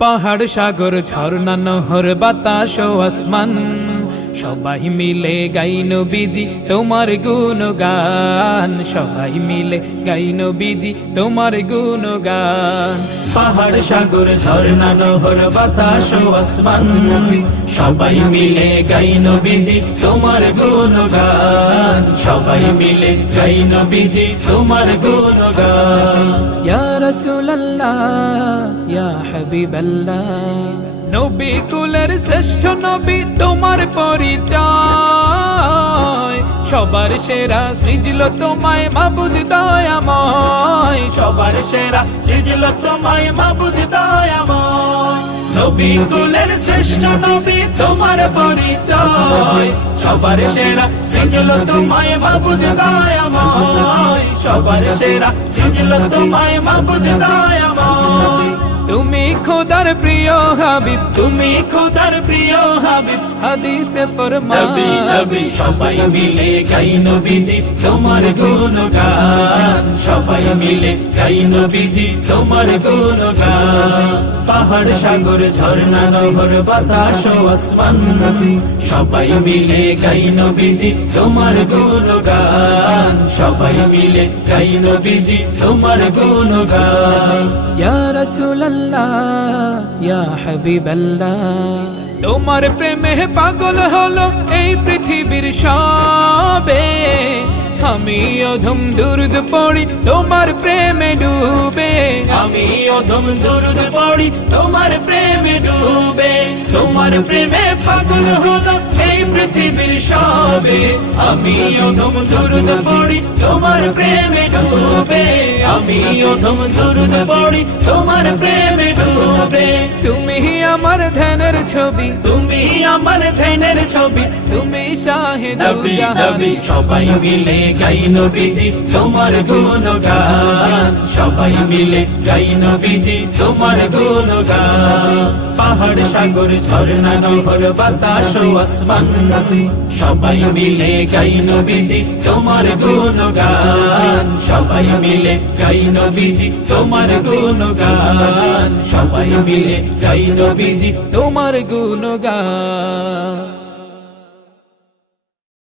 পাহাড় সাগর ঝর্ণা নহর বাতাস ও আসমান সবাই মিলে গাই নবীজি তোমার গুণগান, সবাই মিলে গাই নবীজি তোমার গুণগান। পাহাড় সাগর ঝর্ণা নহর বাতাস ও আসমান সবাই মিলে গাই নবীজি তোমার গুণগান, সবাই মিলে গাই নবীজি তোমার গুণগান। ইয়া রাসূলুল্লাহ ইয়া হাবিবাল্লাহ, নবী কুলের শ্রেষ্ঠ নবী তোমার পরিচয়, সবার সেরা সৃজল তোমায় মাবুদ দয়াময়, সবার সেরা সৃজল তোমায় মাবুদ দয়াময়। নবী কুলের শ্রেষ্ঠ নবী তোমার পরিচয়, সবার সেরা সৃজল তোমায় মাবুদ দয়াময়, সবার সেরা সৃজল তোমায় মাবুদ দয়াময়। তুমি খোদার প্রিয় হাবিব, তুমি খোদার প্রিয় হাবিব, হাদিসে ফরমান নবী নবী সবাই মিলে গাই নবীজি তোমার গুণগান, সবাই মিলে গাই নবীজি তোমার গুণগান। পাহাড় সাগর ঝর্ণা নহর বাতাস ও আসমান সবাই মিলে গাই নবীজি তোমার গুণগান, সবাই মিলে গাই নবীজি তোমার গুণগান। ইয়া রাসূলুল্লাহ ইয়া হাবিবাল্লাহ, তোমার প্রেমে পাগল হলো এই পৃথিবীর সবে, আমি অধম দুরুদ পড়ি তোমার প্রেমে ডুবে, আমি অধম দুরুদ পড়ি তোমার প্রেমে ডুবে। তোমার প্রেমে পাগল হলো এই পৃথিবীর সবে, আমি অধম দুরুদ পড়ি তোমার প্রেমে ডুবে, আমি অধম দুরুদ পড়ি তোমার প্রেমে ডুবে। তুমি আমার ধ্যানের ছবি, তুমি আমার ধ্যানের ছবি, তুমি শাহিদ নবী সবাই মিলে গাই নবীজি তোমার গুণগান, সবাই মিলে গাই নবীজি তোমার গুণগান। পাহাড় সাগর ঝর্ণা নহর বাতাস ও আসমান সবাই মিলে গাই নবীজি তোমার গুণগান, সবাই মিলে গাই নবীজি তোমার গুণগান, সবাই মিলে গাই নবীজি তোমার গুণগান।